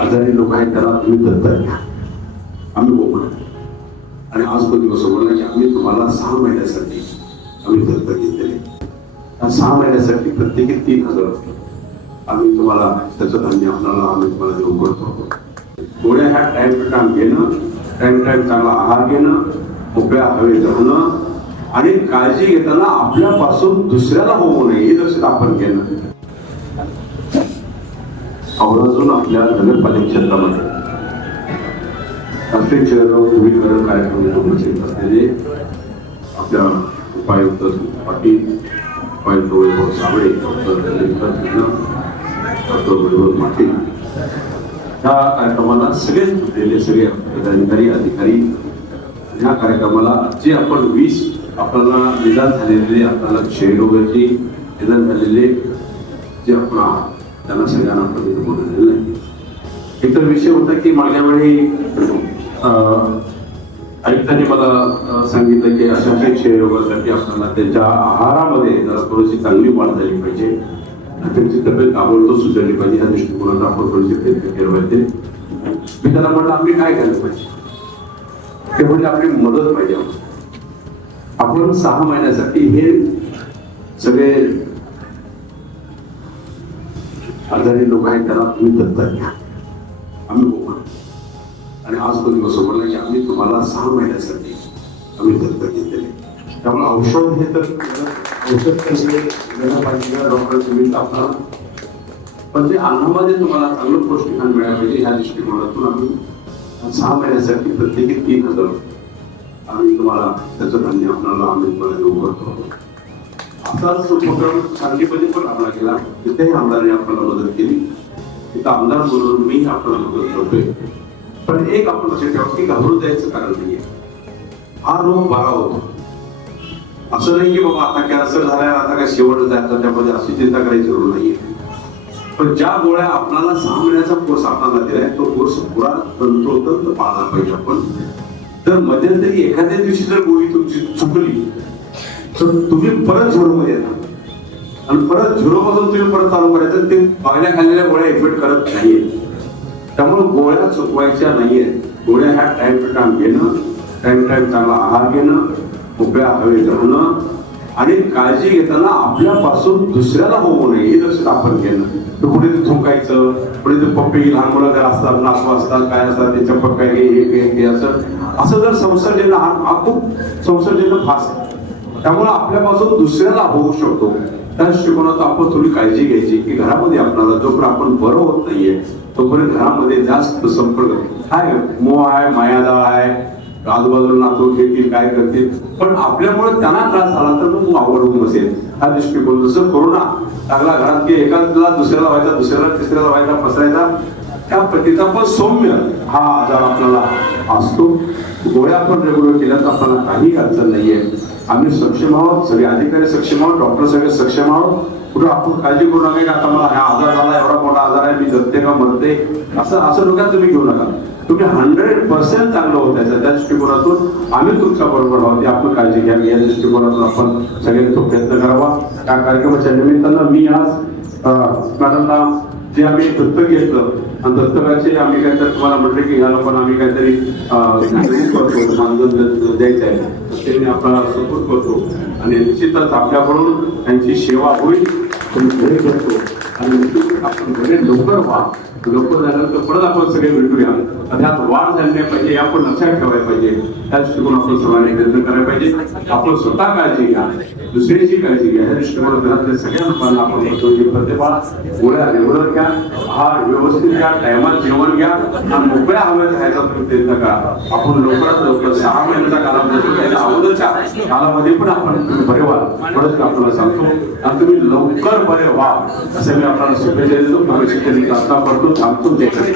आजारी लोक आहेत त्यांना तुम्ही दत्तक घ्या. आम्ही बोलू आणि आज तो दिवस बोलला की आम्ही तुम्हाला सहा महिन्यासाठी आम्ही दत्तक घेतलेले. त्या सहा महिन्यासाठी प्रत्येकी तीन हजार रुपये आम्ही तुम्हाला त्याचं धान्य आपल्याला आम्ही तुम्हाला देऊ करतो. गोळ्या ह्या टाईम टू टाईम घेणं टाईम टाईम चांगला आहार घेणं मोकळ्या हवेत राहणं आणि काळजी घेताना आपल्यापासून दुसऱ्याला होऊ नये हे लक्षात आपण घेणं. आवर्जून आपल्या नगरपालिका क्षेत्रामध्ये. राष्ट्रीय शहरावर ध्रुवीकरण कार्यक्रम उपस्थित असलेले आपल्या उपायुक्त पाटील उपायुक्त वैभव साबळे डॉक्टर दलितर डॉक्टर वैभव पाटील या कार्यक्रमाला सगळेच जुटलेले सगळे पदाधिकारी अधिकारी या कार्यक्रमाला जे आपण वीस आपल्याला निदान झालेले आपल्याला क्षयरोगाची निदान झालेले जे आपण आहात त्यांना सगळ्यांना आपण बोलवलेलं एक तर विषय होता की मागल्या वेळी अं, आयुक्तांनी मला सांगितलं की अशा अशा क्षयरोगासाठी आपल्याला त्यांच्या आहारामध्ये जरा थोडीशी चांगली वाढ झाली पाहिजे. त्यांची तब्येत ताबडतोब सुधारली पाहिजे. या दृष्टिकोनात आपण थोडेसे प्रयत्न केले पाहिजे. मी त्यांना म्हटलं आम्ही काय केलं पाहिजे? ते म्हणजे आपली मदत पाहिजे आपण सहा महिन्यासाठी हे सगळे आजारी लोक आहेत त्यांना तुम्ही दत्तक घ्या. आम्ही बोलू. आणि आज तो दिवस बोलला की आम्ही तुम्हाला सहा महिन्यासाठी आम्ही दत्तक घेतलेले त्यामुळे औषध हे तर औषध कसे पाहिजे डॉक्टर तुम्ही आपला पण ते अन्नामध्ये तुम्हाला चांगलं पौष्टिक अन्न मिळालं पाहिजे ह्या दृष्टिकोनातून आम्ही सहा महिन्यासाठी प्रत्येकी तीन हजार आम्ही तुम्हाला त्याचं धान्य आपल्याला आम्ही तुम्हाला देऊ करतो असाच उपक्रम सांगलीमध्ये पण राबला केला तिथेही आमदारांनी आपल्याला मदत केली. तिथं आमदार म्हणून मी आपल्याला मदत करतोय. पण एक आपण लक्षात ठेवा की घाबरून जायचं कारण नाहीये. हा रोग बरा होतो असं नाही की बाबा आता कॅन्सर झालाय आता काय शेवट जायचं त्यामध्ये अशी चिंता करायची जरूर नाहीये. पण ज्या गोळ्या आपल्याला सहा महिन्याचा कोर्स आपल्याला दिलाय तो कोर्स पुरा तंतोतंत पाळला पाहिजे आपण. तर मध्यंतरी एखाद्या दिवशी जर गोळी तुमची चुकली तर तुम्ही परत झुरोमध्ये येता. आणि परत झिरो तुम्ही परत चालू करायचं ते पाहिल्या खाल्लेल्या गोळ्या इफेक्ट करत नाहीये. त्यामुळे गोळ्या चुकवायच्या नाहीये. गोळ्या ह्या टाइम टू टाइम घेणं टाइम टाइम चांगला आहार घेणं उभ्या हवेत राहणं आणि काळजी घेताना आपल्यापासून दुसऱ्याला होऊ नये हे लक्षात आपण घेणं. तर कुठे ते थुंकायचं कुठे ते पप्पे लहान मुलं जर असतात नासवा असतात काय असतात त्याच्या चप्पल घे हे घे असं. असं जर संसर्जन हा खूप संसर्जन फास्ट आहे. त्यामुळे आपल्यापासून दुसऱ्याला होऊ शकतो. त्या दृष्टिकोनात आपण थोडी काळजी घ्यायची की घरामध्ये आपल्याला जोपर्यंत आपण बरं होत नाहीये तोपर्यंत घरामध्ये जास्त संपर्क आहे मोह आहे मायाजाळ आहे आजूबाजूला नातू घेतील काय करतील. पण आपल्यामुळे त्यांना त्रास झाला तर मग आवड होऊन बसेल. हा दृष्टिकोन जसं कोरोना लागला घरात की एकाला दुसऱ्याला व्हायचा दुसऱ्याला तिसऱ्याला व्हायचा पसरायचा त्या प्रतीचा पण सौम्य हा आजार आपल्याला असतो. गोळ्या पण रेग्युलर केल्या तर आपल्याला काही अडचण नाहीये. आम्ही सक्षम आहोत सगळे अधिकारी सक्षम आहोत डॉक्टर सगळे सक्षम आहोत. कुठं आपण काळजी करू नका की आता मला हा आजार झाला एवढा मोठा आजार आहे मी जगते का मरते? असं असं डोक्यात तुम्ही घेऊ नका. तुम्ही हंड्रेड पर्सेंट चांगलं होत आहे त्या दृष्टिकोनातून. आम्ही तुमच्या बरोबर आहोत आपण काळजी घ्या. या दृष्टिकोनातून आपण सगळ्यांनी तो प्रयत्न करावा. त्या कार्यक्रमाच्या निमित्तानं मी आज मॅडमला जे आम्ही दत्तक घेतलं आणि दत्तकाचे आम्ही काहीतरी तुम्हाला म्हटलं की ह्या लोकांना आम्ही काहीतरी करतो म्हणजे मानधन द्यायचं आहे. त्यांनी आपल्याला सपोर्ट करतो. आणि निश्चितच आपल्याकडून त्यांची सेवा होईल. करतो आणि आपण घरी लवकर व्हा. लवकर झाल्यानंतर परत आपण सगळे भेटूया. त्यात वाढ झाली नाही पाहिजे आपण लक्षात ठेवायला पाहिजे. त्या दृष्टिकोन आपण सर्वांनी प्रयत्न करायला पाहिजे. आपण स्वतः काळजी घ्या दुसऱ्याची काळजी घ्या. ह्या दृष्टिकोन घरातल्या सगळ्या लोकांना आपण म्हणतो की प्रतिभा गोळ्या रेग्युलर घ्या आहार व्यवस्थित घ्या टायमात जेवण घ्या आणि मोकळ्या हव्यात राहायचा प्रयत्न करा. आपण लवकरात लवकर सहा महिन्याचा कालावधी त्याच्या अगोदरच्या कालामध्ये पण आपण बरे व्हा. परत आपल्याला सांगतो आणि तुम्ही लवकर बरे व्हा. असं मी আপনারা শুভেচ্ছা দিত ভবিষ্যতে কামনা করতো থামতো দেখেন